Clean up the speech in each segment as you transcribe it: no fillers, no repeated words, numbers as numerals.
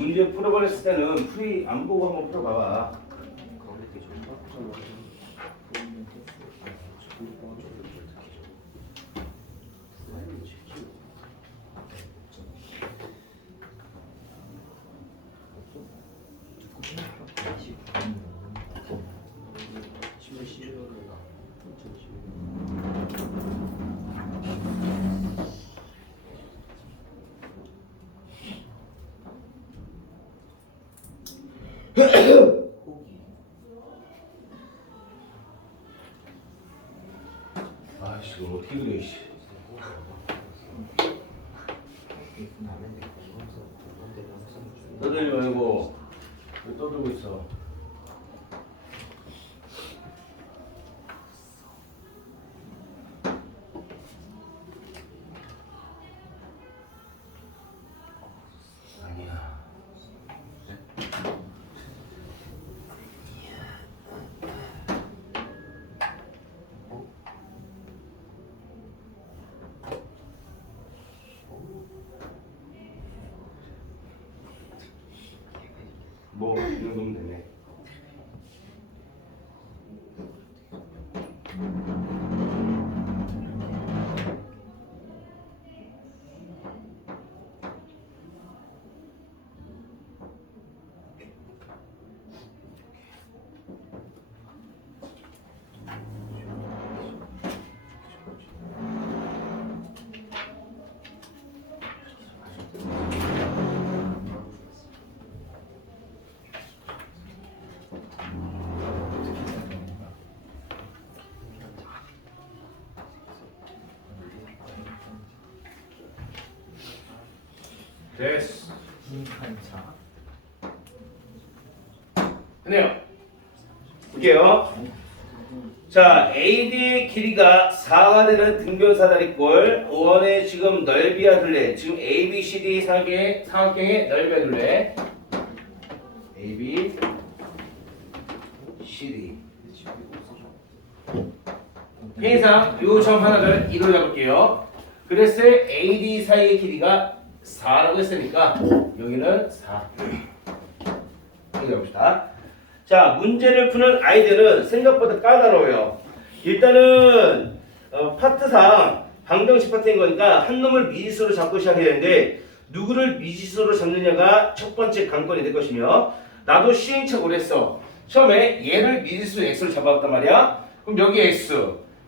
문제 풀어버렸을 때는 풀이 안 보고 한번 풀어봐봐. 아이씨, 이거 어떻게 그래, 씨. 떠들지 말고, 왜 떠들고 있어? 아니야. 뭐, 이 정도면 되네. 됐어. 됐네요. 볼게요. 자, AD의 길이가 4가 되는 등변 사다리꼴 원의 지금 넓이와 둘레, 지금 ABCD 삼각형의 넓이와 둘레 ABCD 항상 요 점 하나를 2로 잡을게요. 그래서 AD 사이의 길이가 4라고 했으니까 여기는 4 여기 봅시다. 자, 문제를 푸는 아이들은 생각보다 까다로워요. 일단은 파트상 방정식 파트인 거니까 한 놈을 미지수로 잡고 시작해야 되는데 누구를 미지수로 잡느냐가 첫 번째 관건이 될 것이며, 나도 시행착오를 했어. 처음에 얘를 미지수 x로 잡아봤단 말이야. 그럼 여기 x,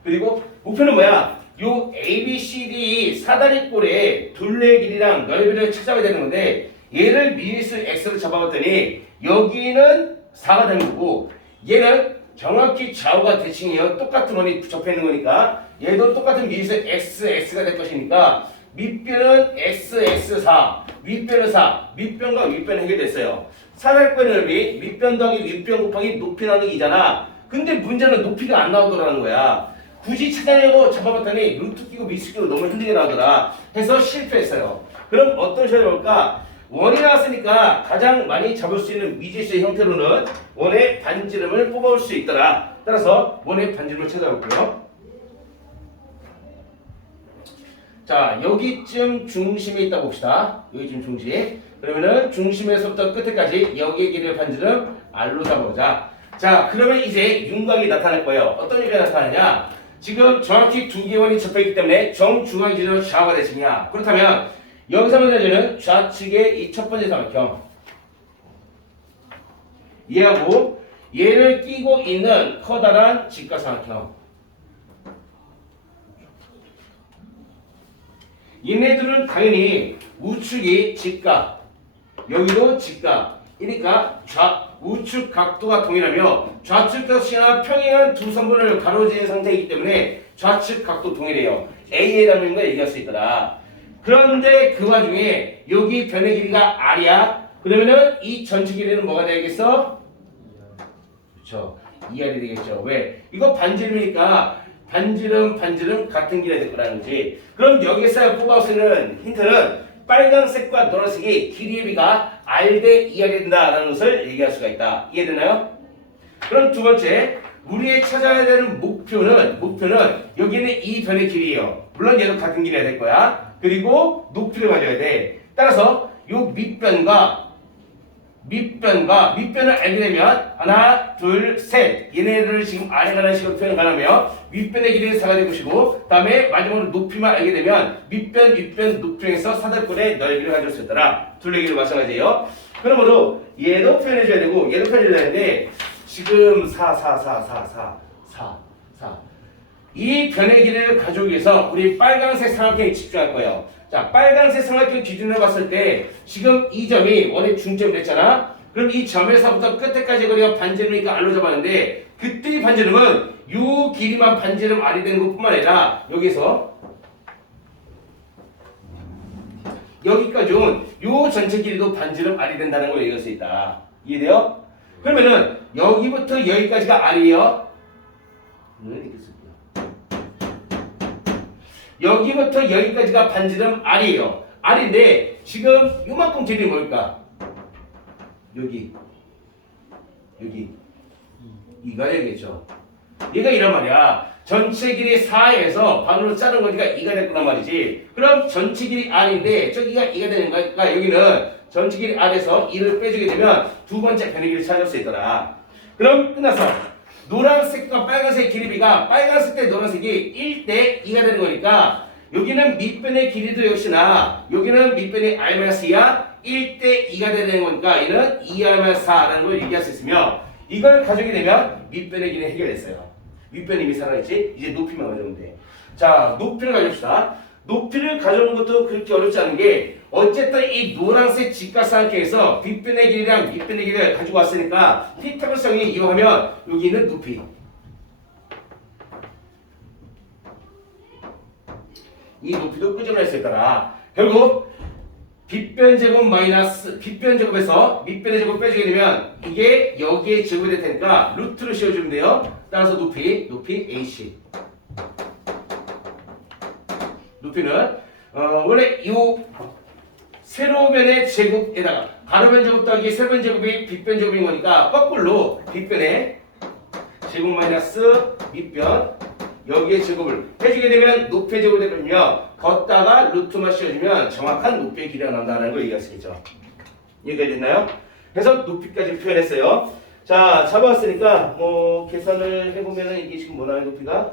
그리고 목표는 뭐야? 요 ABCD 사다리꼴의 둘레 길이랑 넓이를 찾아야 되는 건데, 얘를 미지수 x로 잡아봤더니 여기는 4가 되는 거고, 얘는 정확히 좌우가 대칭이에요. 똑같은 원이 접해 있는 거니까 얘도 똑같은 미지수 x가 될 것이니까 밑변은 x4, 윗변은 4, 밑변과 윗변은 해결됐어요. 사다리꼴의 넓이 밑변 더하기 윗변 곱하기 높이 나누기 2잖아. 근데 문제는 높이가 안 나오더라는 거야. 굳이 찾아내고 잡아봤더니 루트 끼고 미수 끼고 너무 힘들게 나오더라. 해서 실패했어요. 그럼 어떤 식으로 해볼까? 원이 나왔으니까 가장 많이 잡을 수 있는 미지수의 형태로는 원의 반지름을 뽑아올 수 있더라. 따라서 원의 반지름을 찾아볼게요. 자, 여기쯤 중심에 있다 봅시다. 여기쯤 중심. 그러면은 중심에서부터 끝에까지 여기의 길이의 반지름 R로 잡아보자. 자, 그러면 이제 윤곽이 나타날 거예요. 어떤 윤곽이 나타나냐? 지금 정확히 두 개의 원이 접혀있기 때문에 정중앙 기준으로 좌우가 대칭이야. 그렇다면 여기서 문제는 좌측의 이 첫 번째 삼각형, 얘하고 얘를 끼고 있는 커다란 직각삼각형, 얘네들은 당연히 우측이 직각, 여기도 직각, 그러니까 우측 각도가 동일하며 좌측 값이나 평행한 두 선분을 가로지른 상태이기 때문에 좌측 각도 동일해요. A라는 걸 얘기할 수 있더라. 그런데 그 와중에 여기 변의 길이가 R이야. 그러면은 이 전체 길이는 뭐가 되겠어? 그렇죠. 2R이 되겠죠. 왜? 이거 반지름이니까 반지름 같은 길이가 될 거라는 거지. 그럼 여기서 뽑아올 수 있는 힌트는 빨간색과 노란색이 길이의 비가 R 대 2R이 된다라는 것을 얘기할 수가 있다. 이해되나요? 그럼 두 번째, 우리의 찾아야 되는 목표는 여기는 이 변의 길이에요. 물론 얘도 같은 길이가 될 거야. 그리고 높이를 가져야 돼. 따라서 요 밑변과 밑변과 밑변을 알게 되면 하나, 둘, 셋 얘네들을 지금 아래가는 식으로 표현 가능하며 윗변의 길이는 4가 될 것이고 다음에 마지막으로 높이만 알게 되면 밑변, 윗변, 높이에서 사다리꼴의 넓이를 가질 수 있더라. 둘레길도 마찬가지예요. 그러므로 얘도 표현해줘야 되고 얘도 표현해줘야 되는데 지금 4 이 변의 길이를 가져오기 위해서 우리 빨간색 삼각형에 집중할 거예요. 자, 빨간색 삼각형 기준으로 봤을 때 지금 이 점이 원의 중점이 됐잖아. 그럼 이 점에서부터 끝에까지 거리가 반지름이니까 R로 잡았는데 그때 이 반지름은 요 길이만 반지름 R이 되는 것뿐만 아니라 여기서 여기까지 온 요 전체 길이도 반지름 R이 된다는 걸 얘기할 수 있다. 이해돼요? 그러면은 여기부터 여기까지가 R이에요. 여기부터 여기까지가 반지름 R이에요. R인데 지금 요만큼 길이 뭘까? 여기 이가 되겠죠. 얘가 이란 말이야. 전체 길이 4에서 반으로 자른 거니까 2가 될 거란 말이지. 그럼 전체 길이 R인데 저기가 2가 되는 거니까 여기는 전체 길이 R에서 2를 빼주게 되면 두 번째 변의 길이를 찾을 수 있더라. 그럼 끝났어. 노란색과 빨간색 길이비가 빨간색 대 노란색이 1대 2가 되는 거니까 여기는 밑변의 길이도 역시나 여기는 밑변의 R-2야 1대 2가 되는 거니까 얘는 2R-4라는 걸 얘기할 수 있으며 이걸 가져오게 되면 밑변의 길이는 해결됐어요. 윗변이 이미 살아있지? 이제 높이만 가져오면 돼. 자, 높이를 가져옵시다. 높이를 가져오는 것도 그렇게 어렵지 않은 게 어쨌든 이 노란색 직각삼각형에서 윗변의 길이랑 밑변의 길이를 가지고 왔으니까 피타고라성이 이용하면 여기 있는 높이 이 높이도 끄집어낼 수 있더라. 결국 빗변 제곱 마이너스 빗변 제곱에서 밑변의 제곱 빼주게 되면 이게 여기에 제곱이 될 테니까 루트를 씌워주면 돼요. 따라서 높이 AC 높이는 원래 이 세로변의 제곱에다가 가로변 제곱 더하기 세로변 제곱이 빗변 제곱인 거니까 거꾸로 빗변의 제곱 마이너스 밑변 여기에 제곱을 해주게 되면 높이의 제곱이 되거든요. 걷다가 루트만 씌워주면 정확한 높이의 길이가 나온다는 걸 얘기할 수 있죠. 이해가 됐나요? 그래서 높이까지 표현했어요. 자, 잡아왔으니까 뭐 계산을 해보면은 이게 지금 뭐 나와요? 높이가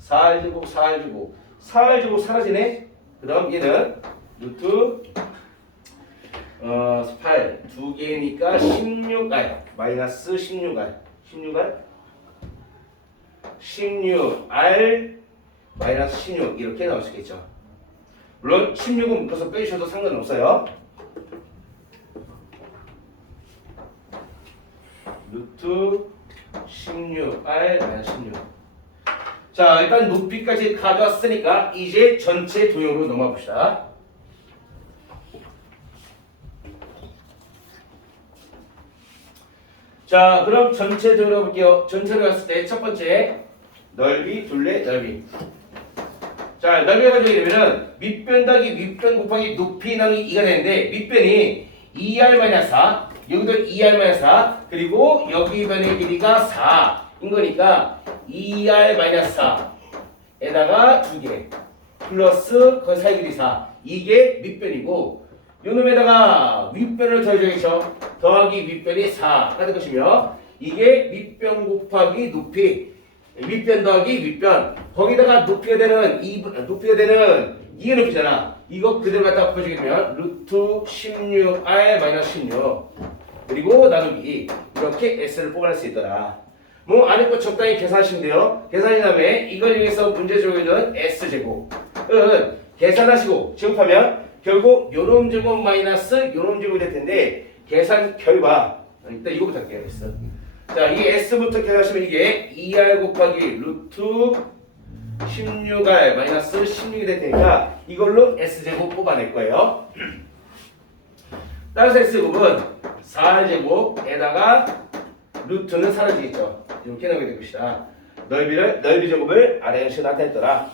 4R 제곱 4R 제곱 사라지네. 그럼 얘는 루트 8 두 개니까 16R 마이너스 16R 16R 마이너스 16 이렇게 나올 수 있겠죠. 물론 16은 묶어서 빼주셔도 상관없어요. 루트 16R 마이너스 16. 자, 일단 높이까지 가져왔으니까 이제 전체 도형으로 넘어가 봅시다. 자, 그럼 전체 도형으로 볼게요. 전체로 갔을 때 첫 번째 넓이, 둘레, 넓이. 자, 넓이가 가져오게 되면은 밑변 더하기 윗변 곱하기 높이 나누기 2가 되는데 밑변이 2R-4 여기도 2R-4 그리고 여기 변의 길이가 4인 거니까 2R-4에다가 2개 플러스 그 사이 길이 4 이게 밑변이고 요놈에다가 윗변을 더해줘야겠죠. 더하기 윗변이 4가 될 것이며 이게 밑변 곱하기 높이 윗변 더하기 윗변 거기다가 높이가 되는 2의 높이잖아. 이거 그대로 갖다가 곱해주게 되면 루트 16R-16 그리고 나누기 이렇게 S를 뽑아낼 수 있더라. 뭐 안에 거 적당히 계산하시면 돼요. 계산한 다음에 이걸 이용해서 문제 적용하는 S제곱은 계산하시고 제곱하면 결국 요놈 제곱 마이너스 요놈 제곱이 될 텐데 계산 결과 일단 이거부터 할게요. S. 자, 이 S부터 계산하시면 이게 2R 곱하기 루트 16R 마이너스 16이 될 테니까 이걸로 S제곱 뽑아낼 거예요. 따라서 S제곱은 4R제곱에다가 루트는 사라지겠죠. 이렇게 나오게 될 것이다. 넓이 제곱을 아래 형식으로 나타냈더라.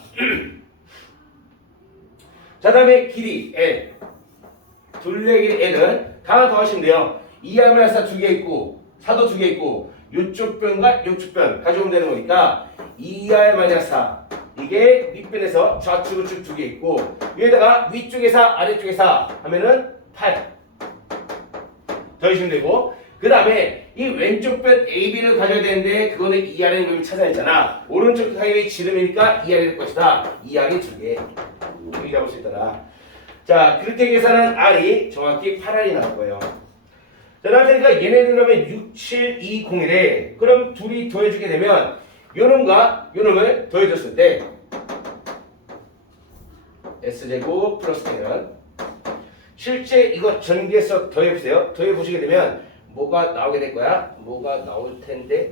자, 다음에 길이 L 둘레 길이 L은 다 더하시면 돼요. 2R-4 두 개 있고 4도 두 개 있고 요쪽 변과 요쪽 변 가져오면 되는 거니까 2R-4 이게 밑변에서 좌측 우측 두 개 있고 위에다가 위쪽에 4 아래쪽에 4 하면은 8 더해주면 되고 그 다음에 이 왼쪽 변 AB를 가져야 되는데 그거는 ER의 놈을 찾아야 했잖아. 오른쪽 사이의 지름이니까 ER이 될 것이다. ER이 2개 여기 잡을 수 있더라. 자 그렇게 계산한 R이 정확히 8R이 나올 거예요. 자 그러니까 얘네들 하면 6, 7, 2, 0이래. 그럼 둘이 더해주게 되면 요놈과 요놈을 더해줬을 때 S제곱 플러스 K는 실제 이거 전개해서 더해보세요. 더해보시게 되면 뭐가 나오게 될 거야? 뭐가 나올 텐데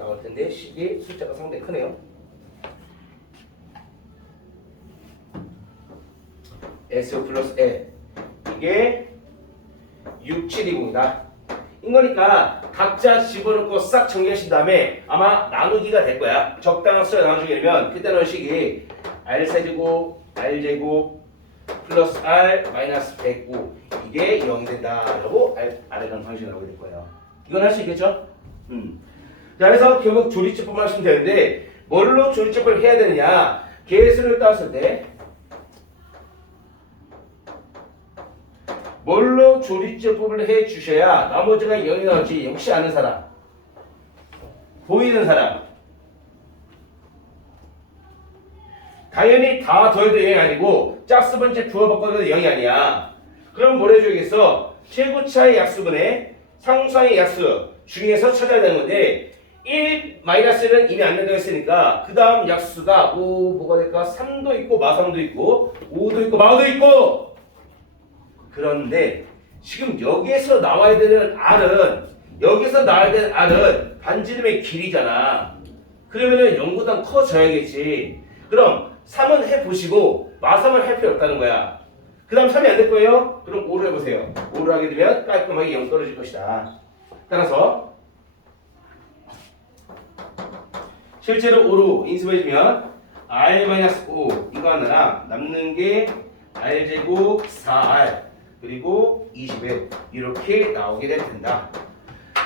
식이 숫자가 상당히 크네요. S 플러스 A 이게 6720이다. 이거니까 각자 집어넣고 싹 정리하신 다음에 아마 나누기가 될 거야. 적당한 숫자 나눠주게 되면 그때는 식이 R세제곱 R제곱 플러스 R 마이너스 109 이게 0이 된다라고 R이라는 방식이 나오게 될 거예요. 이건 할 수 있겠죠? 자, 그래서 결국 조리집법을 하시면 되는데 뭘로 조리집법을 해야 되느냐? 개수를 따왔을 때 뭘로 조리집법을 해 주셔야 나머지가 0이 나올지 혹시 아는 사람? 보이는 사람? 당연히 다 더해도 0이 아니고 짝수 번째 부호바꿔도 0이 아니야. 그럼 뭘 해줘야겠어? 최고차의 약수분의 상수항의 약수 중에서 찾아야 되는 건데 1 마이너스는 이미 안 된다고 했으니까 그 다음 약수가 뭐가 될까? 3도 있고 마삼도 있고 5도 있고 마도 있고 그런데 지금 여기에서 나와야 되는 R은 반지름의 길이잖아. 그러면은 0보단 커져야겠지. 그럼 3은 해보시고 마3은 할 필요 없다는 거야. 그 다음 3이 안 될 거예요? 그럼 5를 해보세요. 5를 하게 되면 깔끔하게 0 떨어질 것이다. 따라서 실제로 5로 인수해주면 R-5 이거 하나랑 남는 게 R제곱 4R 그리고 21 이렇게 나오게 될 텐다.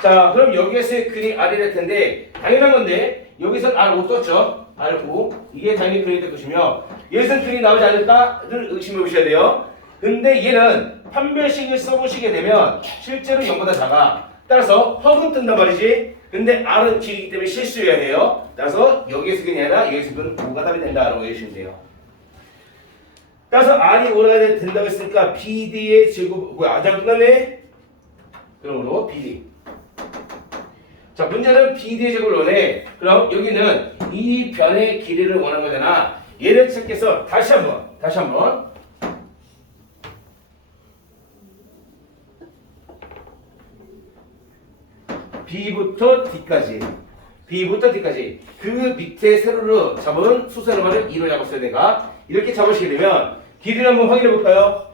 자 그럼 여기에서의 글이 R이 될 텐데 당연한 건데 여기서 R5 떴죠? R5 이게 당연히 글이 될 것이며 여기서는 글이 나오지 않을까를 의심해 보셔야 돼요. 근데 얘는 판별식을 써보시게 되면 실제로 0보다 작아. 따라서 허금 뜬단 말이지. 근데 R은 길이기 때문에 실수해야 돼요. 따라서 여기에서 그냥 아니라 여기서 그는 5가 답이 된다라고 해주시면 돼요. 따라서 R이 5가 된다고 했으니까 BD의 제곱 아직 끝났네? 그러므로 BD. 자 문제는 BD의 제곱을 원해. 그럼 여기는 이 변의 길이를 원하는 거잖아. 얘를 찾겠어. 다시 한번 B부터 D까지 그 밑에 세로로 잡은 수세로만을 2로 잡았어요. 내가 이렇게 잡으시게 되면 길이를 한번 확인해 볼까요?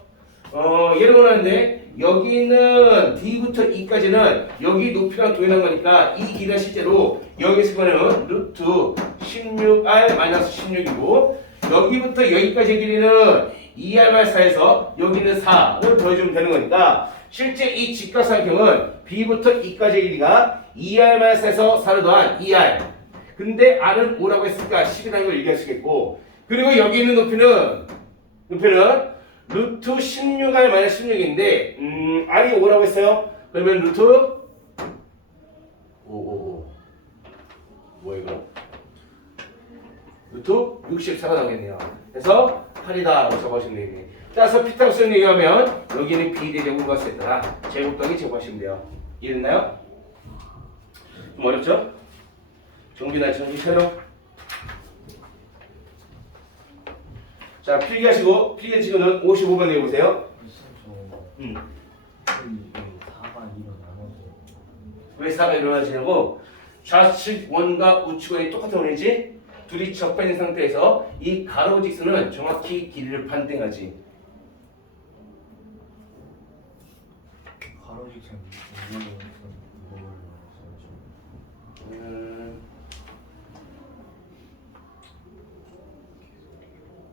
얘를 원하는데 여기는 D부터 E까지는 여기 높이랑 동일한 거니까 이 길이는 실제로 여기서 보면 루트 16R-16이고 여기부터 여기까지의 길이는 2R-4에서 여기는 4를 더해주면 되는 거니까 실제 이 직각삼각형은 B부터 E까지의 길이가 2R-4에서 4를 더한 2R 근데 R은 5라고 했으니까 10이라는 걸 얘기할 수 있겠고 그리고 여기 있는 높이는 루트 16R-16인데 R이 5라고 했어요. 그러면 루트 5 뭐야 이거? 루트 64가 나오겠네요. 그래서 8이다 적어주시면 되겠네. 따라서 피타고라스 얘기하면 여기는 BD 제곱과 세트라 제곱 더하기 제곱하시면 돼요. 이해됐나요? 좀 어렵죠? 정비나 정비 촬영. 자 필기하시고 필기 지금은 55번 내보세요. 왜 4가 일어나지냐고 좌측 원과 우측 원이 똑같은 원이지 둘이 적반인 상태에서 이 가로 직선은 정확히 길이를 반등하지. 가로 직선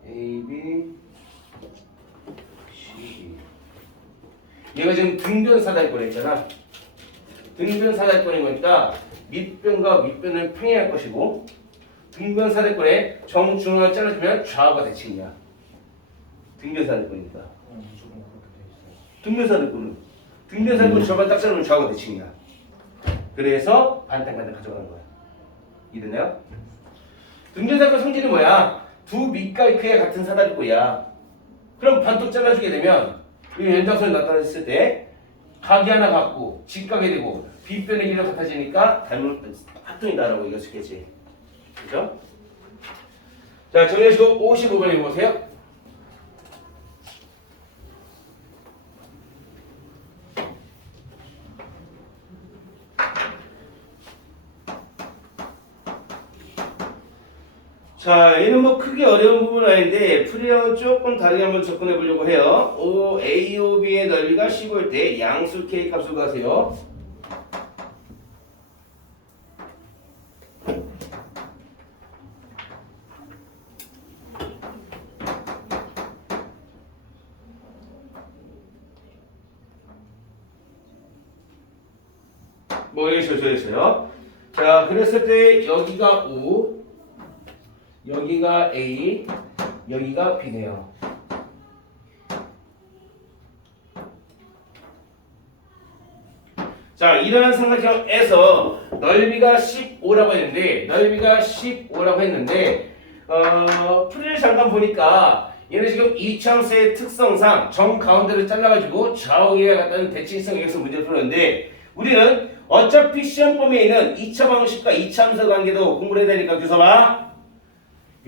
A, B, C. 얘가 지금 등변사다리권 했잖아. 등변사다리권인 거니까 밑변과 윗변을 평행할 것이고 등변사다리권에 정중앙을 잘라주면 좌우가 대칭이야. 등변사다리권이니까. 무조건 그렇게 돼 있어요. 등변사들끼는 등변사들끼는 저만 딱 잡으면 좌우가 대칭이야. 그래서 반딱반딱 가져가는 거야. 이해됐나요? 등변사건 성질이 뭐야? 두 밑과 크기가 같은 사다리꼴이야. 그럼 반쪽 잘라주게 되면 이 연장선이 나타났을 때 각이 하나 같고 직각이 되고 빗변의 길이가 같아지니까 닮은 합동이다라고 얘기할 수 있겠지. 그죠? 자, 정리하시고 55번 읽어보세요. 자, 얘는 뭐 크게 어려운 부분은 아닌데 풀이랑은 조금 다르게 한번 접근해 보려고 해요. A, O, B의 넓이가 15일 때 양수 K 값을 구하세요. 뭐 이런 식으로 줘있어요. 자, 그랬을 때 여기가 O, 여기가 A, 여기가 B네요. 자, 이러한 삼각형에서 넓이가 15라고 했는데 풀이를 잠깐 보니까 얘는 지금 이차함수의 특성상 정 가운데를 잘라가지고 좌우에 같다는 대칭성 여기서 문제를 풀었는데 우리는 어차피 시험 범위에 있는 2차 방식과 2차 함수 관계도 공부를 해야 되니까 주워봐.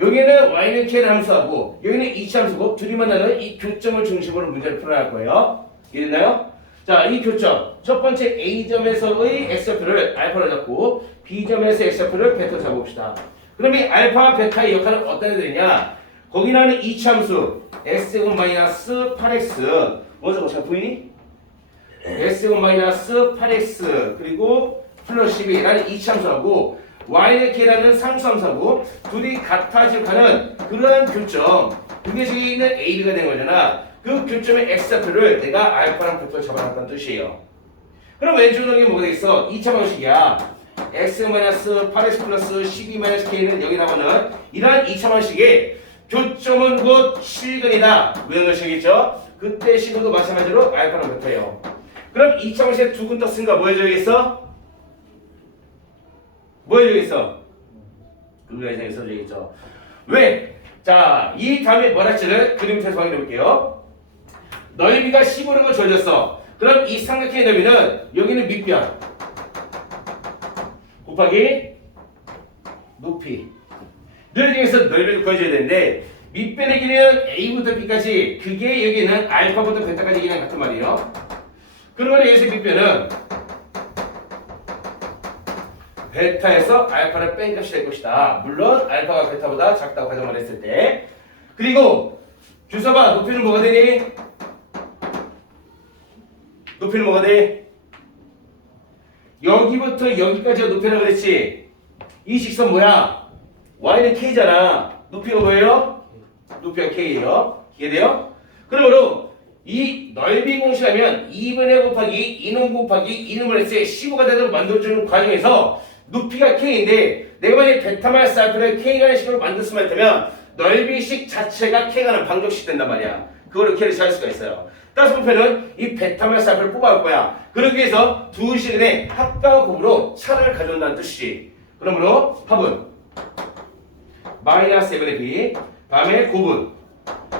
여기는 y는 k를 함수하고 여기는 2차 함수고 둘이 만나는 이 교점을 중심으로 문제를 풀어야 할 거예요. 이해됐나요? 자, 이 교점 첫 번째 A점에서의 x좌표를 알파로 잡고 B점에서 x좌표를 베타로 잡아봅시다. 그럼 이 알파와 베타의 역할은 어떤 애들이냐? 거기 나오는 2차 함수 x제곱 마이너스 8x 먼저 잘 보이니? x제곱 마이너스 8x 그리고 플러스 12라는 2차 함수하고 y는 k라는 상수함수하고 둘이 같아지고 가는 그러한 교점 그게 지금 있는 AB가 된 거잖아. 그 교점의 x좌표를 내가 알파랑 베타로 잡아놨다는 뜻이에요. 그럼 왼쪽으로 게 뭐가 되겠어? 2차 방식이야. x-8x 플러스 12-k는 여기 나오는 이러한 2차 방식의 교점은 곧 실근이다. 외우는 식이죠. 그때 식은도 마찬가지로 알파랑 베타예요. 그럼 2차 방식의 두 근떡 쓴가 뭐 해줘야겠어? 뭐 해줘야겠어? 그거가 이상하게 써줘야겠죠. 왜? 자, 이 다음에 뭐라 할지를 그림에서 확인해 볼게요. 넓이가 15로 주어졌어. 그럼 이 삼각형의 넓이는 여기는 밑변 곱하기 높이 늘 중에서 넓이를 구해줘야 되는데 밑변의 길이는 A부터 B까지 그게 여기는 알파부터 베타까지 길이랑 같은 말이에요. 그러면 여기서 밑변은 베타에서 알파를 뺀 값이 될 것이다. 물론 알파가 베타보다 작다고 가정을 했을 때. 그리고 주서봐 높이는 뭐가 되니? 높이는 뭐가 돼? 여기부터 여기까지가 높이라고 그랬지. 이 직선 뭐야? y는 k잖아. 높이가 뭐예요? 높이가 k예요. 이해돼요? 그러므로 이 넓이 공식하면 2분의 곱하기 2는 곱하기 2는 했을 때 15가 되도록 만들어주는 과정에서 높이가 k인데 내가 만약에 베타 마이너스 알파를 k라는 식으로 만들었으면 했다면 넓이식 자체가 k가는 방정식 된단 말이야. 그거를 k를 잘 수가 있어요. 따라서 목표는 이 베타 마이너스 알파를 뽑아올 거야. 그러기 위해서 두 식의 합과 곱으로 차를 가져온다는 뜻이지. 그러므로 합은 마이너스 A분의 B 다음에 곱은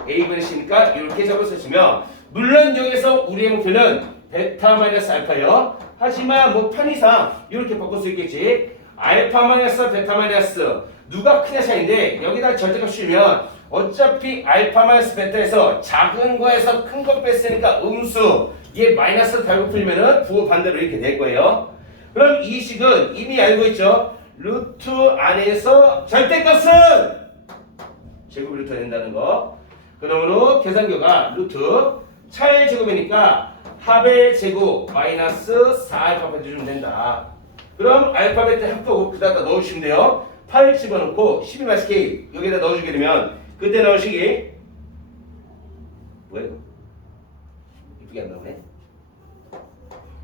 A분의 C니까 이렇게 잡아쓰시면 물론 여기서 우리의 목표는 베타 마이너스 알파요. 하지만 뭐 편의상 이렇게 바꿀 수 있겠지. 알파 마이너스 베타 마이너스 누가 크냐 차이인데 여기다 절대값 주면 어차피 알파 마이너스 베타에서 작은 거에서 큰 거 뺐으니까 음수 얘 마이너스 달고 풀면은 부호 반대로 이렇게 될 거예요. 그럼 이 식은 이미 알고 있죠. 루트 안에서 절대값은 제곱 루트 된다는 거. 그러므로 계산교가 루트 차의 제곱이니까 합의 제곱 마이너스 4알파 해주면 된다. 그럼 알파벳 합도 그다음에 넣어주시면 돼요. 8 집어넣고 12-k 여기다 넣어주게 되면 그때 나올 식이 뭐야 이거? 이쁘게 안 나오네.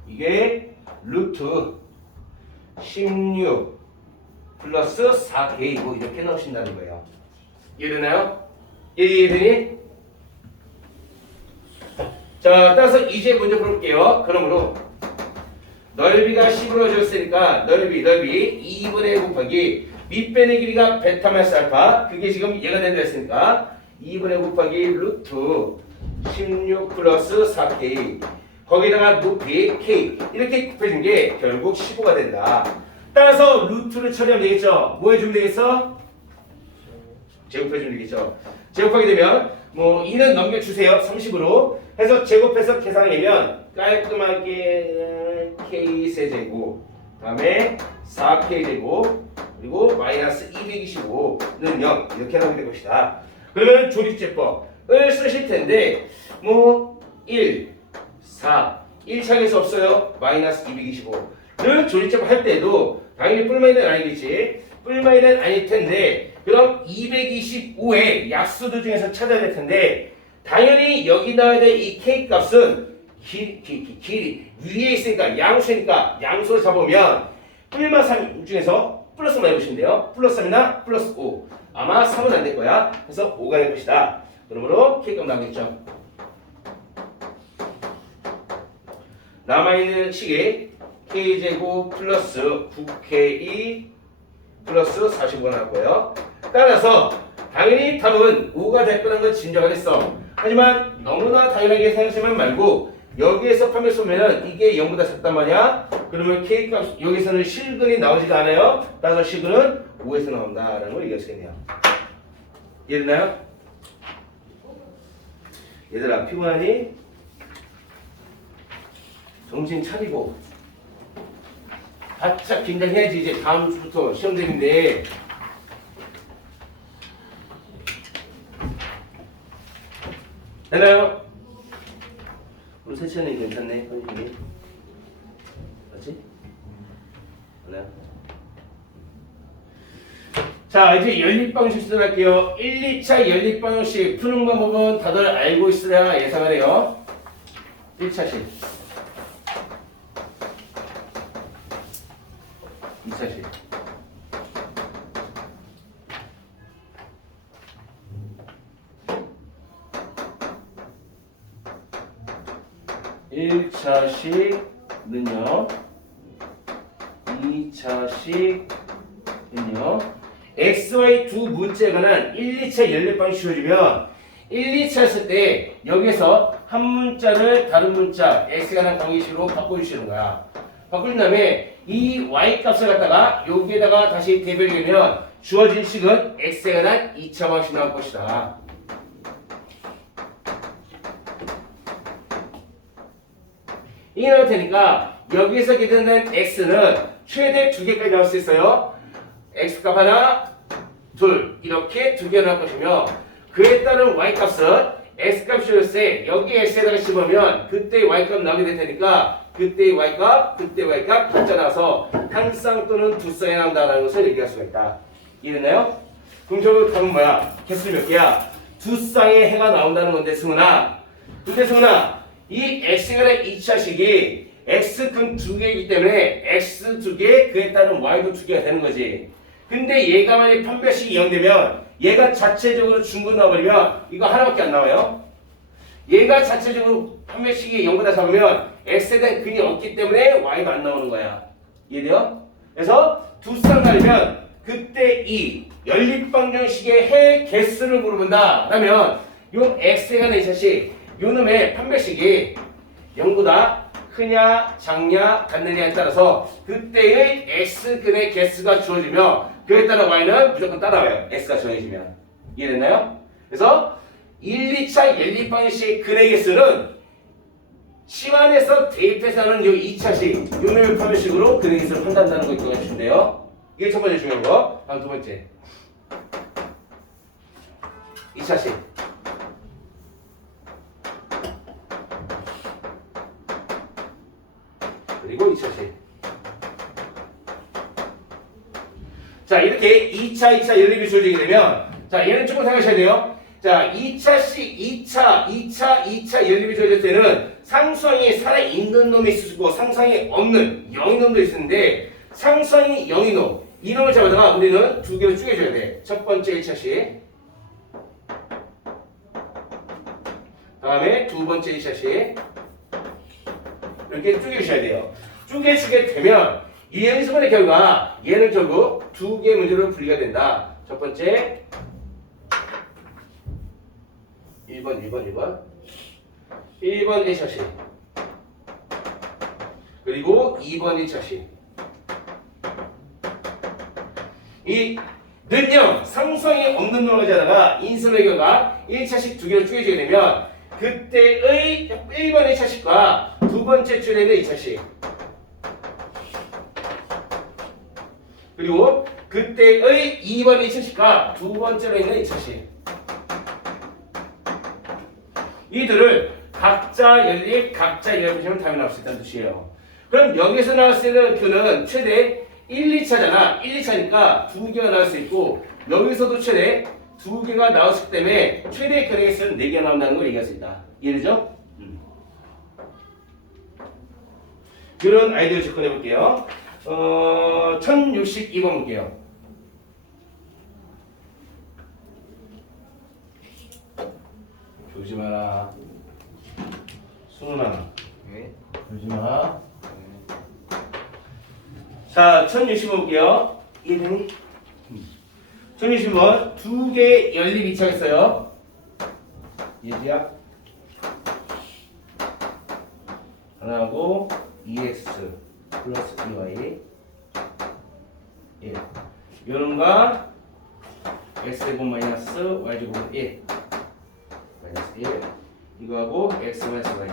이게 루트 16 플러스 4k 뭐 이렇게 넣으신다는 거예요. 이해되나요? 이해되니? 자, 따라서 이제 문제 풀어볼게요. 그러므로 넓이가 10으로 줬으니까 넓이 2분의 1 곱하기 밑변의 길이가 베타 마이너스 알파, 그게 지금 얘가 된다 했으니까 2분의 1 곱하기 루트 16 플러스 4k, 거기다가 높이 k 이렇게 곱해준 게 결국 15가 된다. 따라서 루트를 처리하면 되겠죠. 뭐 해주면 되겠어? 제곱해주면 되겠죠. 제곱하게 되면 뭐 2는 넘겨주세요. 30으로 해서 제곱해서 계산하면 깔끔하게 k 세제곱, 다음에 4k 제곱, 그리고 마이너스 225는 0 이렇게 나오게 될 것이다. 그러면 조립제법을 쓰실 텐데 뭐 1, 4, 1창에서 없어요. 마이너스 225를 조립제법 할 때도 당연히 뿔마이는 아니겠지. 뿔마이는 아닐 텐데 그럼 225의 약수들 중에서 찾아야 될 텐데 당연히 여기 나와야 될 이 k 값은 길이 위에 있으니까 양수니까 양수를 잡으면 뿔마 3 중에서 플러스만 해보시면 돼요. 플러스 3이나 플러스 5. 아마 3은 안 될 거야. 그래서 5가 될 것이다. 그러므로 K값 나오겠죠. 남아있는 식이 K제곱 플러스 9K 플러스 45가 나올 거예요. 따라서 당연히 답은 5가 될 거라는 건 진정하겠어. 하지만 너무나 당연하게 생각하지 말고 여기에서 판별 쏘면은 이게 0보다 작단 말이야. 그러면 K값 여기서는 실근이 나오지가 않아요. 따라서 실근은 5에서 나온다라는 걸 얘기할 수 있겠네요. 이해되나요? 얘들아 피곤하니? 정신 차리고 바짝 긴장해야지. 이제 다음 주부터 시험 되는데 되나요? 우리 세찬이 괜찮네, 컨디션이. 맞지? 되나요? 자, 이제 연립방식 수술할게요. 1, 2차 연립방식 푸는 방법은 다들 알고 있으라 예상을 해요. 1차식, 2차식. (1차식은요) 2차식은요 XY 두 문제에 관한 1, 2차 연립방식 주어지면 1, 2차 했을 때 여기서 한 문자를 다른 문자 X에 관한 관계식으로 바꿔주시는 거야. 바꾼 다음에 이 Y 값을 갖다가 여기에다가 다시 대별되면 주어진 식은 X에 관한 2차 방식 나올 것이다. 이게 나올 테니까 여기에서 계산된 X는 최대 2개까지 나올 수 있어요. X값 하나, 둘 이렇게 2개 나올 것이며 그에 따른 Y값은 X값이 줬을 여기 X에다가 씹으면 그때 Y값 나오게 될 테니까 그때 Y값, 그때 Y값 각자 나와서 한 쌍 또는 두 쌍이 나온다는 것을 얘기할 수가 있다. 이해됐나요? 그럼 저거 답은 뭐야? 개수 몇 개야? 두 쌍의 해가 나온다는 건데 승훈아. 근데 승훈아 이 X가 2차식이 X근 2개이기 때문에 X 2개 그에 따른 Y도 2개가 되는 거지. 근데 얘가 만약에 판별식이 0 되면 얘가 자체적으로 중근 나와버리면 이거 하나밖에 안 나와요. 얘가 자체적으로 판별식이 0보다 작으면 X에 대한 근이 없기 때문에 Y가 안 나오는 거야. 이해돼요? 그래서 두 쌍 나르면 그때 이 연립방정식의 해 개수를 물어본다. 그러면 요 X에 관한 2차식 요 놈의 판별식이 0보다 크냐 작냐 같느냐에 따라서 그때의 X근의 개수가 주어지며 그에 따라 Y는 무조건 따라와요. X가 정해지면. 이해됐나요? 그래서 1, 2차 연립방정식 근의 개수는 시간에서 대입해서 하는 이 2차식 요 놈의 판별식으로 근의 개수를 판단한다는 거 기억해 주시면 돼요. 이게 첫 번째 중요한 거. 다음 두 번째 2차식 그리고 2차식. 자 이렇게 2차 연립이 주어지게 되면 자 얘는 조금 생각하셔야 돼요. 자 2차 연립이 주어질 때는 상수항이 살아있는 놈이 있으시고 상수항이 없는 0인 놈도 있는데 상수항이 0인 놈 이놈을 잡아다가 우리는 두 개로 쪼개줘야 돼. 첫 번째 1차식 다음에 두 번째 2차식 이렇게 쪼개주셔야 돼요. 쪼개주게 되면 이 연습원의 결과 얘는 결국 두 개의 문제로 분리가 된다. 첫 번째 1번 1차식 그리고 2번 1차식 이 는요 상수항이 없는 놈을 가져다가 인수의 결과 1차식 두 개로 쪼개지게 되면 그때의 1번 1차식과 두 번째 줄에 있는 2차식 그리고 그때의 2번 1차식과 두 번째로 있는 2차식 이들을 각자 연립, 각자 연립하시면 답이 나올 수 있다는 뜻이에요. 그럼 여기서 나올 수 있는 Q는 최대 1, 2차잖아. 1, 2차니까 두 개가 나올 수 있고 여기서도 최대 두 개가 나올 수 있기 때문에 최대 결핵수는 4개가 나온다는 걸 얘기할 수 있다. 이해되죠? 이런 아이디어 접근해 볼게요. 1062번 볼게요. 조지 마라. 수능아. 네. 조지 마. 자, 1060번 볼게요. 이해되니? 1060번 두 개 연립 2차 있어요. 예지야. 하나하고 2x 플러스 2y 1 요런가 x제곱 마이너스 y제곱 1 마이너스 1 이거하고 x 마이너스 y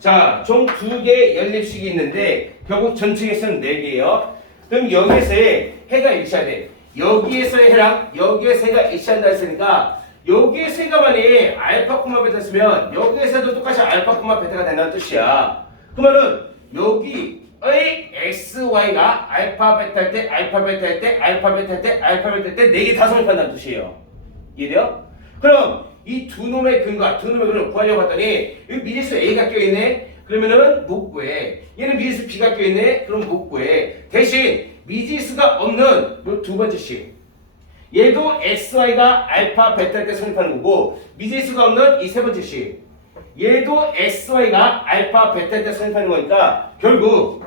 자, 총 두 개 연립식이 있는데 결국 전체 개수는 4개예요. 그럼 여기에서의 해가 일치해야 돼. 여기에서의 해랑 여기에서 해가 일치한다 했으니까 여기에서 해가 만약에 알파 콤마 베타였으면 여기에서도 똑같이 알파 콤마 베타가 된다는 뜻이야. 그러면은 여기의 xy가 알파 베타 할 때 알파 베타 할 때 알파 베타 할 때 알파 베타 할 때 4개 다 성립한다는 뜻이에요. 이해돼요? 그럼 이 두 놈의 근과 두 놈의 근을 구하려고 했더니 여기 미지수 A가 껴있네? 그러면은 못 구해. 얘는 미지수 B가 껴있네? 그럼 못 구해. 대신 미지수가 없는 요 두 번째 식 얘도 XY가 알파 베타 때 성립하는 거고 미지수가 없는 이 세 번째 식 얘도 XY가 알파 베타 때 성립하는 거니까 결국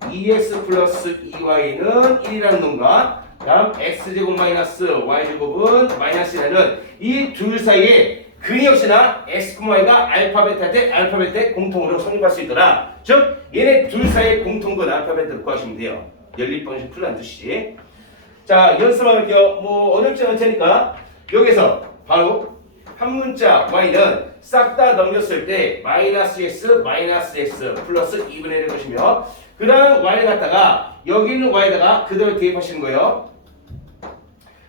2x 플러스 2y는 1이라는 놈과 다음 x제곱 마이너스 y제곱은 마이너스 1이라는 이 둘 사이에 근이 역시나 x, y가 알파 베타 때 알파 베타 때 공통으로 성립할 수 있더라. 즉 얘네 둘 사이의 공통근 알파 베타를 구하시면 돼요. 연립 방식 풀란 뜻이지. 자, 연습만 할게요. 뭐 어렵지 않을 테니까 여기서 바로 한 문자 y는 싹 다 넘겼을 때 마이너스 x 플러스 2분의 1을 것이며 그 다음 y를 갖다가 여기 있는 y에다가 그대로 대입하시는 거예요.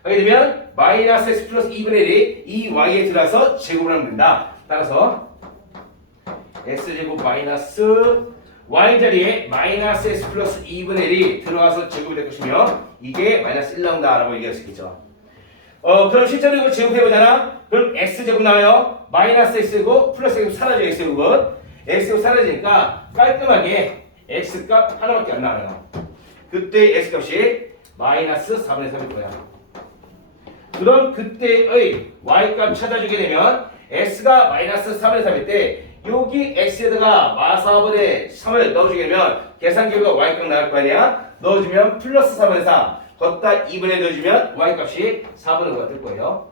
하게 되면 마이너스 x 플러스 2분의 1이 이 y에 들어가서 제곱을 하면 된다. 따라서 x제곱 마이너스 y 자리에 마이너스 x 플러스 2분의 1이 들어와서 제곱이 될 것이며 이게 마이너스 1 나온다라고 얘기할 수 있겠죠. 그럼 실제로 이거 제곱해보잖아. 그럼 x제곱 나와요. 마이너스 x제곱 플러스 x제곱 사라져. x제곱은 x제곱 사라지니까 깔끔하게 x값 하나밖에 안 나와요. 그때 x값이 마이너스 4분의 3일 거야. 그럼 그때의 y값 찾아주게 되면 x가 마이너스 3분의 3일 때 여기 x에다가 마4분의 3을 넣어주게 되면 계산 결과 y값 나올 거 아니야? 넣어주면 플러스 4분의 3 걷다 2분의 넣어주면 y값이 4분의 5가 뜰 거예요.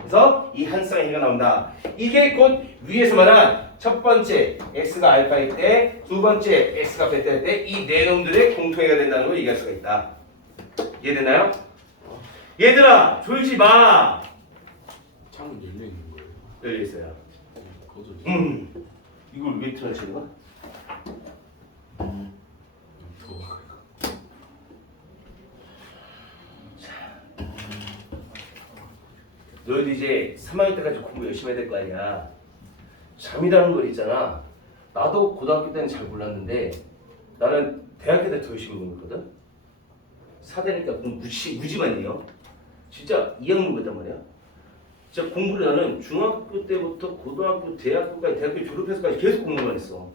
그래서 이 한 쌍의 해가 나온다. 이게 곧 위에서 말한 첫 번째 x가 알파일 때, 두 번째 x가 베타일 때 이 네 놈들의 공통해가 된다는 걸 얘기할 수가 있다. 이해되나요? 얘들아 졸지 마. 창문 열려 있는 거예요. 열려 있어요. 꺼져. 이걸 왜 틀어치는 거야? 더워. 너희도 이제 3학년 때까지 공부 열심히 해야 될 거 아니야. 잠이라는 걸 있잖아. 나도 고등학교 때는 잘 몰랐는데 나는 대학교 때 더 열심히 공부했거든. 사대니까 공부 무지만 해요. 진짜 2학년 했단 말이야. 진짜 공부를 나는 중학교 때부터 고등학교, 대학교까지 대학교 졸업해서까지 계속 공부만 했어.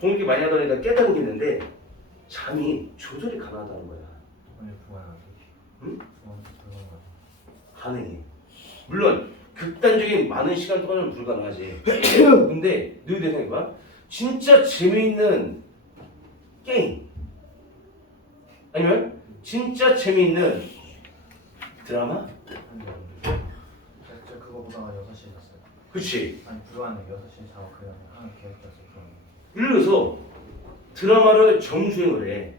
공부 많이 하다 보니까 깨달은 게 있는데 잠이 조절이 가능하다는 거야. 응? 가능해. 물론 극단적인 많은 시간 동안은 불가능하지. 근데 너희들 생각해봐. 진짜 재미있는 게임 아니면 진짜 재미있는 드라마? 저 그거 보다가 6시에 잤어요. 그치? 아니 불안해 6시에 자고 그냥 하는 계획이었어요. 예를 들어서 드라마를 정주행을 해.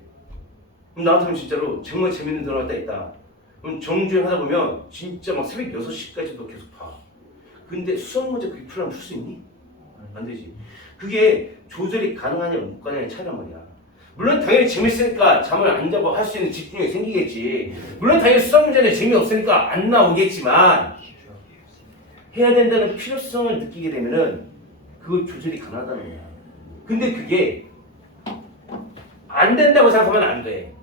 그럼 나 같으면 진짜로 정말 재밌는 드라마가 딱 있다. 그럼 정주행 하다 보면 진짜 막 새벽 6시까지도 계속 봐. 근데 수학 문제 그게 풀어면 풀 수 있니? 안 되지. 그게 조절이 가능하냐 못 가능하냐 차이란 말이야. 물론 당연히 재밌으니까 잠을 안 자고 할 수 있는 집중력이 생기겠지. 물론 당연히 수학 문제는 재미없으니까 안 나오겠지만 해야 된다는 필요성을 느끼게 되면은 그 조절이 가능하다는 거야. 근데 그게 안 된다고 생각하면 안 돼.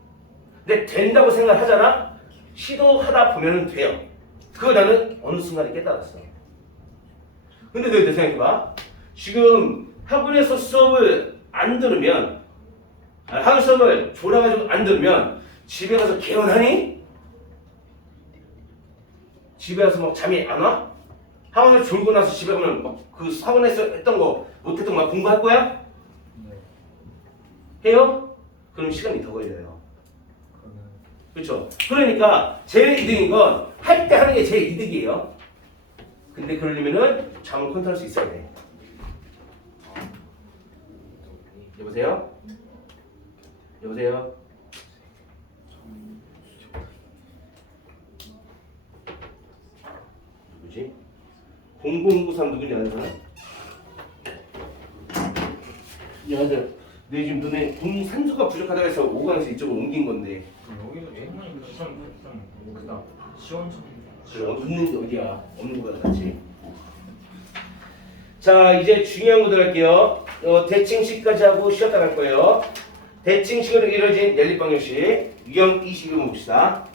근데 된다고 생각하잖아? 시도하다 보면은 돼요. 그걸 나는 어느 순간에 깨달았어. 근데 너희들 생각해봐. 지금 학원에서 수업을 안 들으면 학원 수업을 졸아가지고 안 들으면 집에 가서 개운하니? 집에 가서 막 잠이 안 와? 학원을 졸고 나서 집에 가면 막 그 학원에서 했던 거 못했던 거 막 공부할 거야? 네. 해요? 그럼 시간이 더 걸려요. 그러면 그렇죠? 그러니까 제일 이득인 건 할 때 하는 게 제일 이득이에요. 근데 그러려면은 잠을 컨트롤할 수 있어야 돼. 여보세요? 여보세요? 누구지? 0093 누군지 아는 사람? 안녕하세요. 네, 지금 너네 산소가 부족하다고 해서 5강에서 이쪽으로 옮긴 건데 여기도 충분히 좀 그다 시원찮. 없는 게 어디야? 없는 거랑 같이. 자, 이제 중요한 거 들어갈게요. 대칭식까지 하고 쉬었다 갈 거예요. 대칭식으로 이루어진 연립방정식 유형 22번 봅시다.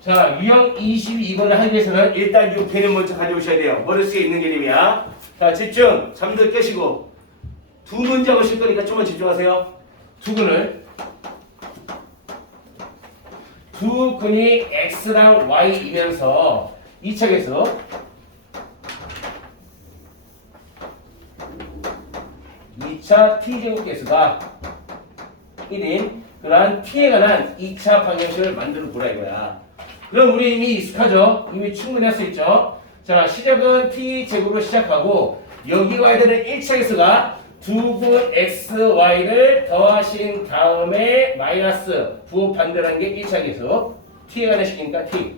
자, 유형 22번을 하기 위해서는 일단 이 개념 먼저 가져오셔야 돼요. 머릿속에 있는 개념이야. 자, 집중. 잠들 깨시고 두 문제 하고 쉴 거니까 좀만 집중하세요. 두 근이 x랑 y이면서 2차 계수 t제곱 계수가 1인 그러한 t에 관한 2차 방정식을 만들어 보라 이거야. 그럼 우리 이미 익숙하죠? 이미 충분히 할 수 있죠? 자, 시작은 t제곱으로 시작하고 여기 와야 되는 1차 계수가 두분 xy를 더하신 다음에 마이너스 부호 반대라는 게 1차 계수 t에 관한 식이니까 t.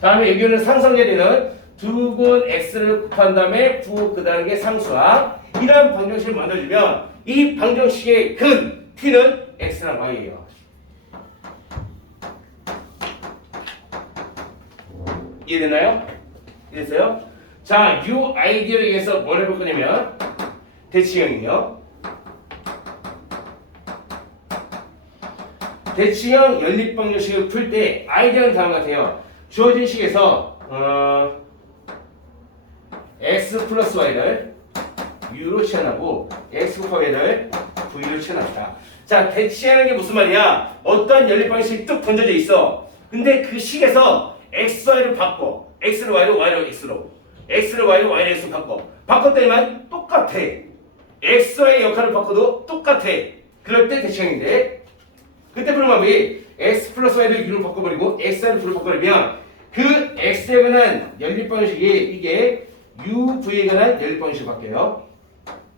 다음에 여기는 상성자리는 두분 x를 곱한 다음에 부호 그 다음에 게 상수항. 이런 방정식을 만들어주면 이 방정식의 근 t는 x랑 y예요. 이해됐나요? 이해됐어요? 자, 이 아이디어에 의해서 뭘 해볼 거냐면 대칭형이요. 대칭형 연립방정식을 풀 때 아이디어는 다음과 같아요. 주어진 식에서 x 플러스 y를 u로 취한하고 x 곱하기 y를 v로 취한합니다. 자, 대칭하는 게 무슨 말이야? 어떤 연립방정식이 뚝 던져져 있어. 근데 그 식에서 x, y를 바꿔. x를 y로, y를 x로. x를 y로, y를 x로 바꿔. 바꿨더니만 똑같아. x의 역할을 바꿔도 똑같아. 그럴 때 대칭형인데 그때 푸는 방법이 x 플러스 y를 u로 바꿔버리고 x를 v로 바꿔버리면 그 x에 관한 연립방식이 이게 uv에 관한 연립방식으로 바뀌어요.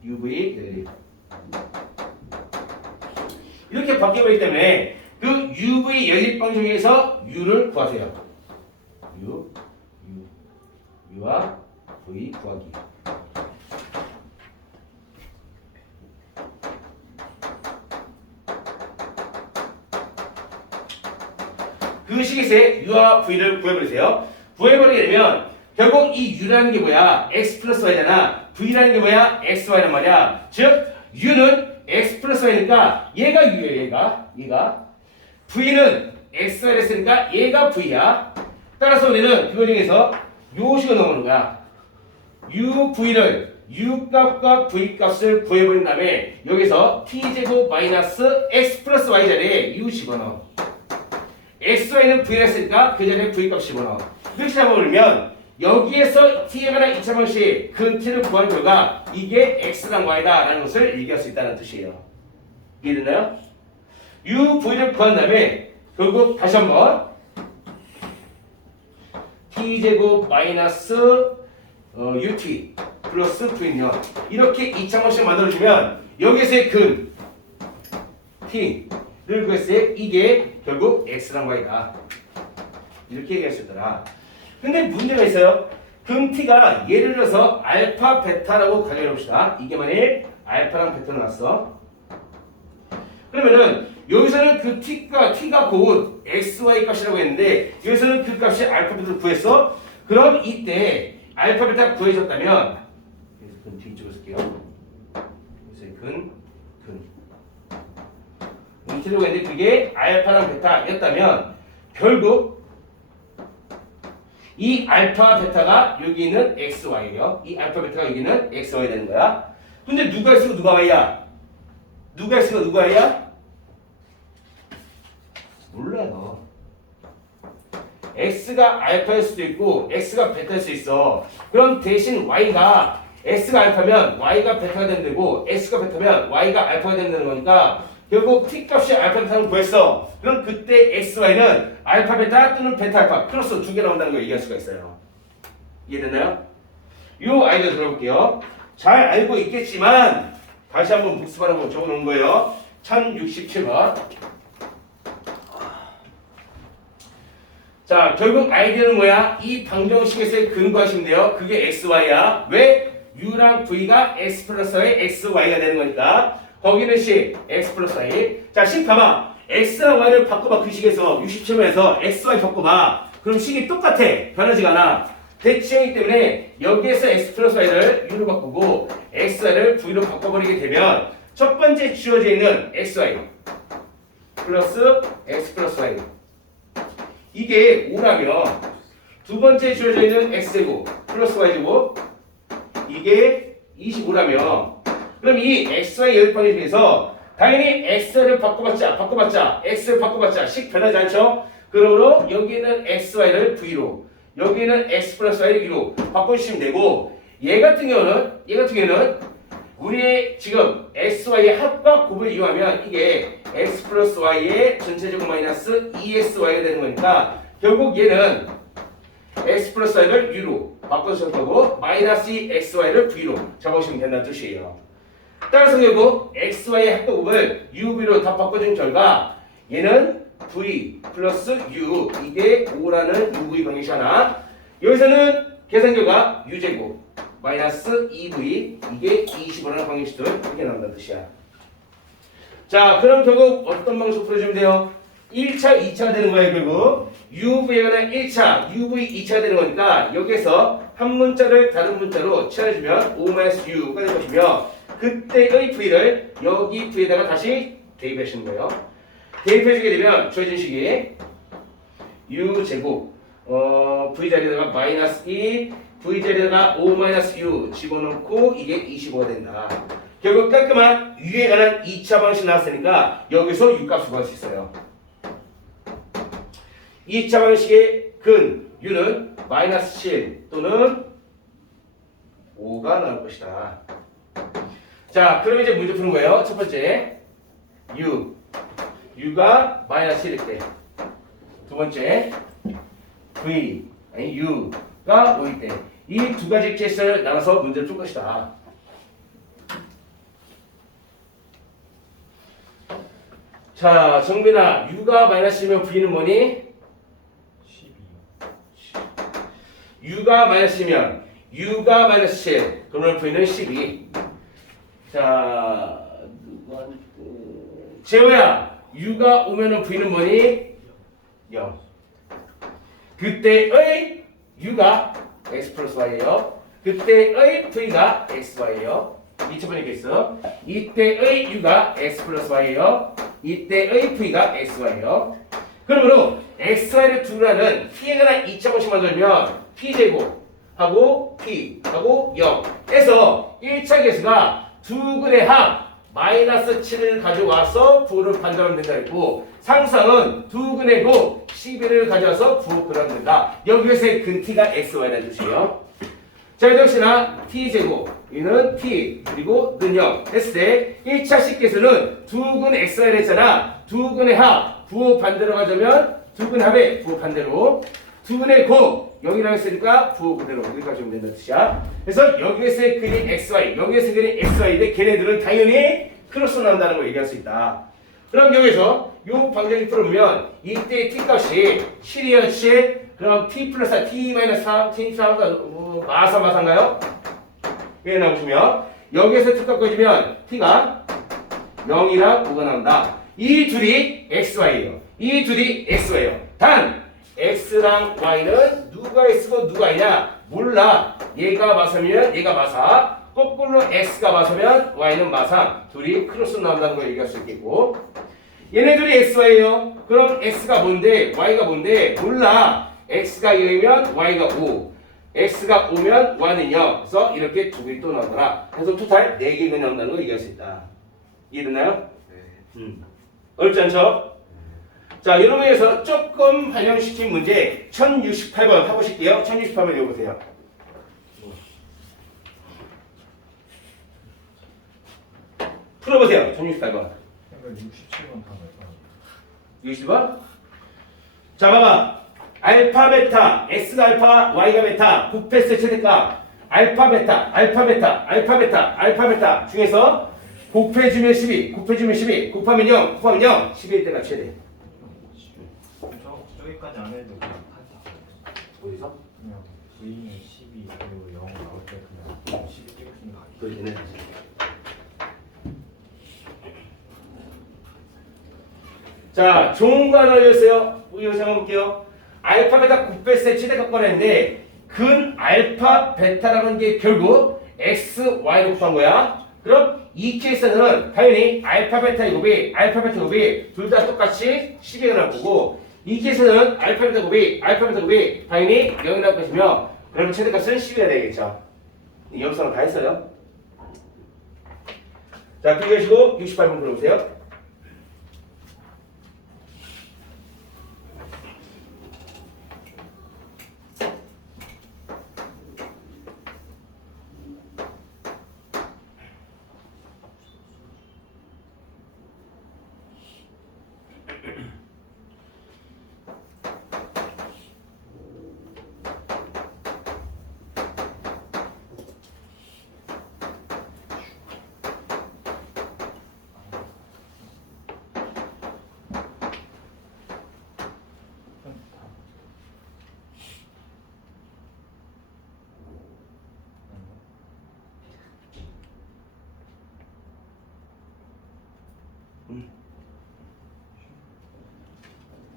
uv 연립 이렇게 바뀌어버리기 때문에 그 uv 연립방식에서 u를 구하세요. u와 v 구하기. 그 식에서의 u와 v를 구해버리세요. 구해버리게 되면 결국 이 u라는 게 뭐야? x 플러스 y잖아. v라는 게 뭐야? x, y란 말이야. 즉 u는 x 플러스 y니까 얘가 u예요. 얘가 v는 x, y를 했으니까 얘가 v야. 따라서 우리는 그거 중에서 요 식을 넣어보는 거야. u, v를 u 값과 v 값을 구해버린 다음에 여기서 t제곱 마이너스 x 플러스 y 자리에 u 집어넣어. xy는 v라 했으니까 그 자리에 v 값 집어넣어. 이렇게 잡아버리면 여기에서 t에 관한 2차 방식 근 t를 구한 결과 이게 x랑 y다 라는 것을 얘기할 수 있다는 뜻이에요. 이해되나요? u, v를 구한 다음에 결국 다시 한번 t제곱 마이너스 ut 플러스 v는요. 이렇게 2차 방식 만들어주면 여기에서의 근 t를 구했을 때 이게 결국 x랑 y다. 이렇게 얘기할 수 있더라. 근데 문제가 있어요. 근 t가 예를 들어서 알파 베타라고 가정해 봅시다. 이게 만일 알파랑 베타로 나왔어. 그러면은 여기서는 그 t가 곧 xy 값이라고 했는데 여기서는 그 값이 알파 베타로 구했어. 그럼 이때 알파 베타 구해졌다면 그래서 근 t 이쪽으로 쓸게요. 그래서 근 t라고 했는데 그게 알파랑 베타였다면 결국 이 알파 베타가 여기 있는 xy예요. 이 알파 베타가 여기는 xy 되는 거야. 근데 누가 x고 누가 y야? 누가 x고 누가 y야? 몰라 너. x가 알파일 수도 있고 x가 베타일 수 있어. 그럼 대신 y가 x가 알파면 y가 베타가 되는 되고 x가 베타면 y가 알파가 되는 거니까 결국 t 값이 알파 베타를 구했어. 그럼 그때 xy는 알파 베타 또는 베타 알파 크로스 두 개 나온다는 걸 얘기할 수가 있어요. 이해되나요? 요 아이디어 들어볼게요. 잘 알고 있겠지만 다시 한번 복습하라고 적어놓은 거예요. 1067번. 자, 결국 아이디어는 뭐야? 이 방정식에서의 근거하시면 돼요. 그게 xy야. 왜? u랑 v가 x 플러스 y, xy가 되는 거니까. 거기는 식 x 플러스 y. 자, 식 봐봐. x랑 y를 바꿔봐. 그 식에서 67번에서 xy 바꿔봐. 그럼 식이 똑같아. 변하지가 않아. 대칭이기 때문에 여기에서 x 플러스 y를 u로 바꾸고 xy를 v로 바꿔버리게 되면 첫 번째 주어져 있는 xy 플러스 x 플러스 y 이게 5라면 두 번째 주어져 있는 x제곱 플러스 y제곱 이게 25라면 그럼 이 xy 열방의 중에서 당연히 x를 바꿔봤자 x를 바꿔봤자 식 변하지 않죠? 그러므로 여기에는 xy를 v로 여기에는 x 플러스 y를 v로 바꿔주시면 되고 얘 같은 경우는 우리의 지금 xy의 합과 곱을 이용하면 이게 x 플러스 y의 전체제곱 마이너스 2xy가 되는 거니까 결국 얘는 x 플러스 y를 u로 바꿔주실 거고 마이너스 2xy를 v로 잡아주시면 된다는 뜻이에요. 따라서 결국 xy의 합과 곱을 uv로 다 바꿔준 결과 얘는 v 플러스 u 이게 5라는 uv 방정식 하나 여기서는 계산 결과 u제곱 마이너스 2v 이게 25라는 방정식들 이렇게 나온다는 뜻이야. 자 그럼 결국 어떤 방식으로 풀어주면 돼요? 1차, 2차가 되는 거예요. 결국 UV에 관한 1차, UV 2차가 되는 거니까 여기에서 한 문자를 다른 문자로 칠해주면 5-U가 될 것이며 그때의 V를 여기 V에다가 다시 대입하시는 거예요. 대입해주게 되면 주어진 식이 U제곱 V 자리에다가 마이너스 2 V 자리에다가 5-U 집어넣고 이게 25가 된다. 결국 깔끔한 U에 관한 2차 방식 나왔으니까 여기서 U 값을 구할 수 있어요. 2차 방식의 근 U는 마이너스 7 또는 5가 나올 것이다. 자, 그럼 이제 문제 푸는 거예요. 첫 번째 U가 마이너스 7일 때 두 번째 U가 5일 때 이 두 가지 케이스를 나눠서 문제를 풀 것이다. 자, 정민아, U가 마이너스 7이면 V는 뭐니? 12. U가 마이너스면 U가 마이너스 7 그러면 V는 12. 자, 재호야, U가 오면은 V는 뭐니? 0. 그때의 U가 X 플러스 Y예요. 그때의 V가 XY예요. 2차번의 케이스. 이때의 U가 X 플러스 Y예요. 이때의 V가 XY예요. 그러므로 XY를 두라는 P에 관한 2차 공식 만들면 P제곱 하고 P하고 0에서 1차 계수가 두 근의 합 마이너스 7을 가져와서 부호를 반대하면 된다 했고 상수항은 두 근이고 11을 가져와서 부호 그러면 된다. 여기에서의 근 t가 xy라는 뜻이에요. 자, 역시나 t제곱 이는 t 그리고 는 0 했을 때 1차 식계수는 두 근 xy를 했잖아. 두 근의 합 부호 반대로 가자면 두 근 합의 부호 반대로 두 근의 곱 0이라고 했으니까 부호 그대로 여기까지 오면 된다는 뜻이야. 그래서 여기에서의 근이 xy 여기에서 근이 xy인데 걔네들은 당연히 크로스 나온다는 걸 얘기할 수 있다. 그럼 여기서 요 방정식 풀어보면 이때 t 값이 7이에요 7. 그럼 t 플러스 t 마이너스 3 t 3가 마사인가요? 여기 나오시면 여기에서 t 값 꺼지면 t가 0이랑 5가 나온다. 이 둘이 xy예요. 이 둘이 x예요. 단 x랑 y는 누가 x고 누가 y냐 몰라. 얘가 마사면 얘가 마사. 거꾸로 x가 마사면 y는 마사. 둘이 크로스 나온다는 걸 얘기할 수 있겠고 얘네들이 xy예요. 그럼 x가 뭔데 y가 뭔데 몰라. x가 0이면 y가 5 x가 5면 y는 0 그래서 이렇게 두 개이 또 나오더라. 그래서 토탈 4개가 나온다는 걸 얘기할 수 있다. 이해됐나요? 네. 어렵지 않죠? 자, 이런 의미에서 조금 활용시킨 문제 1068번 해보실게요. 1068번 읽어보세요. 풀어보세요. 1068번. 67번 다 말까? 60번? 자, 봐봐. 알파, 베타, x가 알파, y가 베타, 곱했을 최대값. 알파, 베타, 알파, 베타, 알파, 베타, 알파, 베타 중에서 곱해주면 12, 곱해주면 12, 곱하면 0, 곱하면 0, 11일 때가 최대. 저기까지 안 해도 그냥 한다. 어디서? 그냥 V는 12 그리고 0 나올 때 그냥 12 찍으시면 가. 또 얘네. 자, 좋은 거 하나 알려주세요. 이거 생각해볼게요. 알파, 베타, 곱했을 최대값 꺼냈는데 근 알파, 베타라는 게 결국 x, y로 곱한 거야. 그럼 이 케이스는 당연히 알파, 베타 곱이 알파, 베타 곱이 둘 다 똑같이 12가 나올 거고 이 케이스는 알파, 베타 곱이 당연히 0이 나올 것이며 그러면 최대값은 12가 되겠죠. 여기서는 다 했어요. 자, 비교하시고 68번 들어보세요.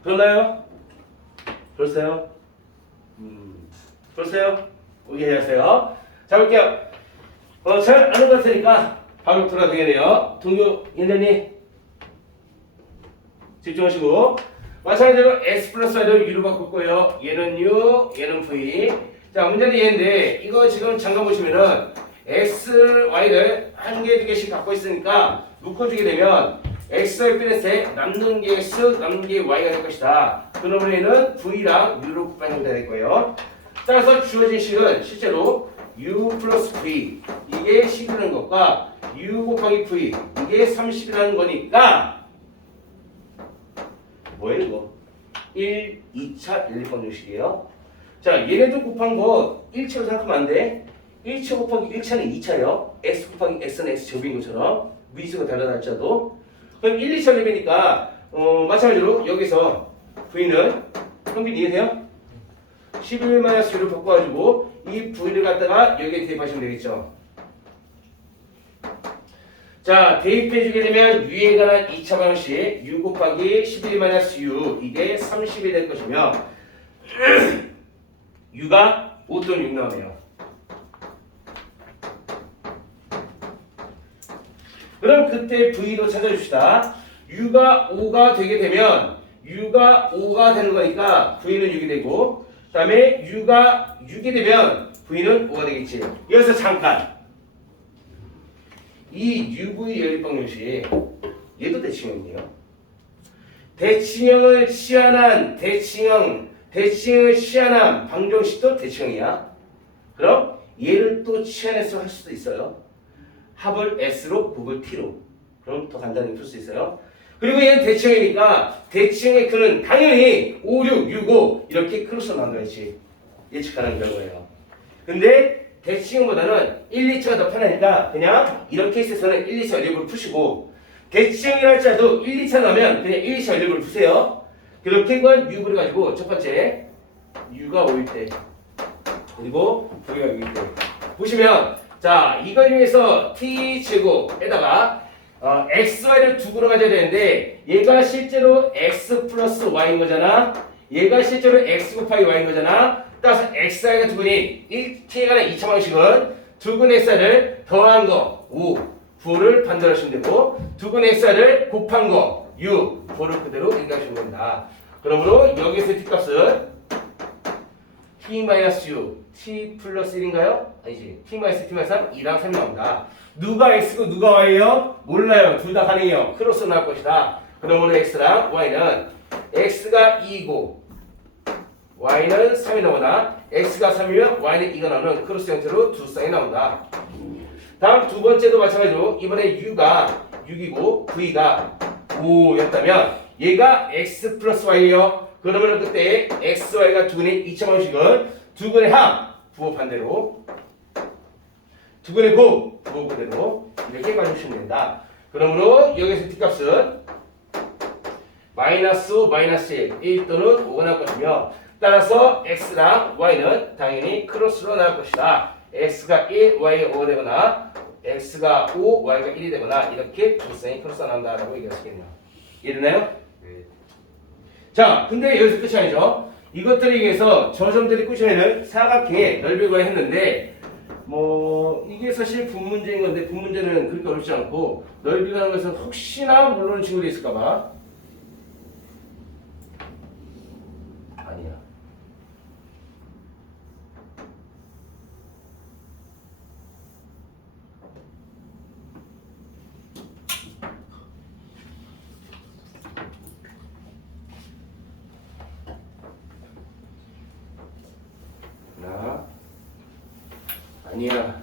그렇나요? 그렇어요? 그렇어요? 오케이, 하세요. 자, 볼게요. 잘 아는 것 같으니까 바로 돌아가도 되겠네요. 동료 인자님 집중하시고 마찬가지로 S 플러스 Y를 U로 바꿀 거예요. 얘는 U, 얘는 V. 자, 문제는 얘인데 이거 지금 잠깐 보시면은 X, Y를 한 개, 두 개씩 갖고 있으니까 묶어주게 되면 X를 빼냈을 때 남는 게 X, 남는 게 Y가 될 것이다. 그러면 얘는 V랑 U로 곱하면 될 거예요. 따라서 주어진 식은 실제로 U 플러스 V 이게 10이라는 것과 U 곱하기 V 이게 30이라는 거니까 뭐예요 이거? 1, 2차 1, 2번 형식이에요. 자, 얘네들 곱한 거 1차로 생각하면 안 돼. 1차 곱하기 1차는 2차예요. X 곱하기 X는 X 제곱인 것처럼 위수가 달라다 할지라도 그럼 1, 2차 랩이니까 마찬가지로 여기서 V는 평균 이해돼요? 11-U를 바꿔가지고 이 V를 갖다가 여기에 대입하시면 되겠죠. 자, 대입해주게 되면 U에 관한 2차 방식 U 곱하기 11-U 이게 30이 될 것이며 U가 5 또는 6 나오네요. 그럼 그때 V도 찾아줍시다. U가 5가 되게 되면 U가 5가 되는 거니까 V는 6이 되고 그 다음에 U가 6이 되면 V는 5가 되겠지. 여기서 잠깐 이 UV 연립방정식 얘도 대칭형이에요. 대칭형을 시한한 대칭을 시한한 방정식도 대칭형이야. 그럼 얘를 또 치환해서 할 수도 있어요. 합을 S로 곱을 T로. 그럼 더 간단히 풀 수 있어요. 그리고 얘는 대칭형이니까 대칭의 근은 당연히 5, 6, 6, 5 이렇게 크로스 만들어야지. 예측하는 결과예요. 근데 대칭형보다는 1, 2차가 더 편하니까 그냥 이런 케이스에서는 1, 2차 연립을 푸시고 대칭이랄지라도 1, 2차 나오면 그냥 1, 2차 연립을 푸세요. 그렇게 건 U를 가지고 첫 번째 U가 5일 때 그리고 V가 6일 때 보시면 자 이거 중에서 T제곱에다가 XY를 두 근을 가져야 되는데 얘가 실제로 X 플러스 Y인 거잖아. 얘가 실제로 X 곱하기 Y인 거잖아. 따라서 XI가 두 근이 1T에 관한 2차 방식은 두 근 XI를 더한 거 5, 9를 반대하시면 되고 두 근 XI를 곱한 거 6, 9를 그대로 얘기하시면 됩니다. 그러므로 여기서 T값은 T-6, T 플러스 1인가요? 아니지. T-3, T-3, 2랑 3이 나옵니다. 누가 X고 누가 Y예요? 몰라요. 둘 다 가능해요. 크로스 나올 것이다. 그러므로 X랑 Y는 X가 2이고 Y는 3이 나오나 X가 3이면 Y는 2가 나오는 크로스 형태로 두 쌍이 나온다. 다음 두 번째도 마찬가지로 이번에 U가 6이고 V가 5였다면 얘가 X 플러스 Y예요. 그러면 그때 X, Y가 두 근의 2차 방식은 두 근의 합, 부호 반대로 두 근의 곱, 부호 그대로 이렇게 가주시면 된다. 그러므로 여기서 T값은 마이너스 5, 마이너스 1 또는 5가 나올 것이며 따라서 X랑 Y는 당연히 크로스로 나올 것이다. X가 1, Y가 5가 되거나 X가 5, Y가 1이 되거나 이렇게 두 쌍이 크로스가 나온다라고 얘기할 수 있겠네요. 이해되나요? 네. 자, 근데 여기서 끝이 아니죠. 이것들에 의해서 저 점들이 꾸며내는 사각형의 넓이 구했는데 뭐 이게 사실 분문제인 건데 분문제는 그렇게 어렵지 않고 넓이가 하는 것은 혹시나 모르는 친구들이 있을까봐 아니야. 하나 아니야.